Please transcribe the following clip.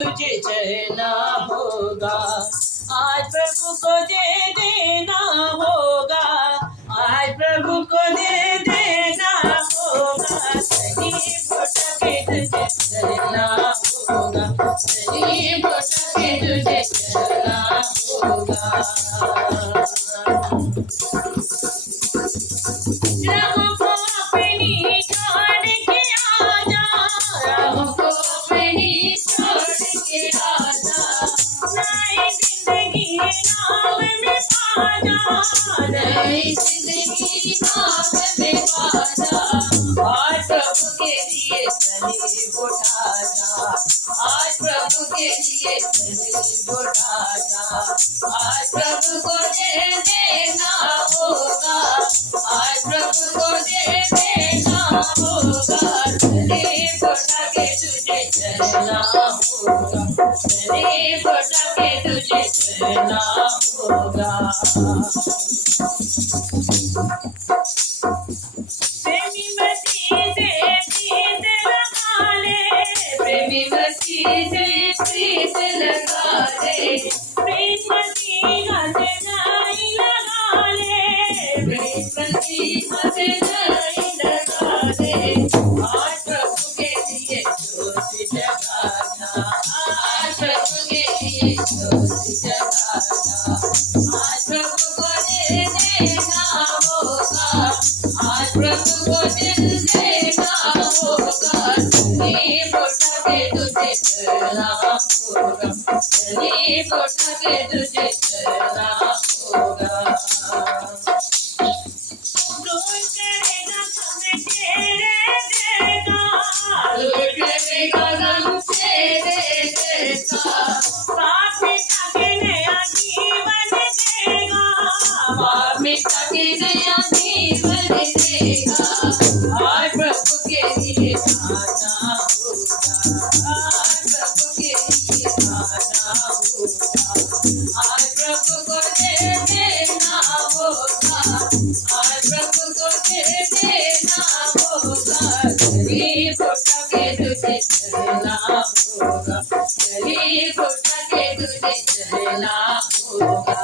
तुझे चलना होगा, आज प्रभु को दे देना होगा, आज प्रभु को दे देना होगा। सही भटके तुझे चलना होगा, सही भटके तुझे चलना होगा। राह को अपनी छोड़ के आजा, राह को अपनी छोड़ के आजा, नई जिंदगी नाम में पाजा, नई जिंदगी नाम में पाजा। आज प्रभु के लिए सलीब उठा जा, आज प्रभु के लिए सलीब उठा जा, आज प्रभु को दे देना होगा, आज प्रभु को दे देना होगा। सलीब उठा के तुझे चलना होगा, सलीब उठा के तुझे चलना होगा। प्रेमी मसीह से प्रीत लगा ले, प्रेमी मसीह से प्रीत लगा ले, प्रेम मसीह से नहीं लगा ले, प्रेम मसीह से नहीं लगा ले। आज प्रभु के लिए जोत जगाना, आज प्रभु के लिए जोत जगाना, आज प्रभु को दे देना होगा, आज प्रभु को दिल देना होगा। सलीब उठा के तुझे चलना होगा, सलीब उठा के तुझे चलना होगा। रोज करेगा गम तेरे देगा, रोज करेगा गम तेरे देगा, पाप मिटा के नया जीवन देगा, पाप मिटा के नया जीवन देगा। आज प्रभु के लिए गाना होगा, आज प्रभु के लिए गाना होगा, आज प्रभु को दे देना होगा, आज प्रभु को दे देना होगा। सलीब उठा के तुझे चलना होगा, सलीब उठा के तुझे चलना होगा।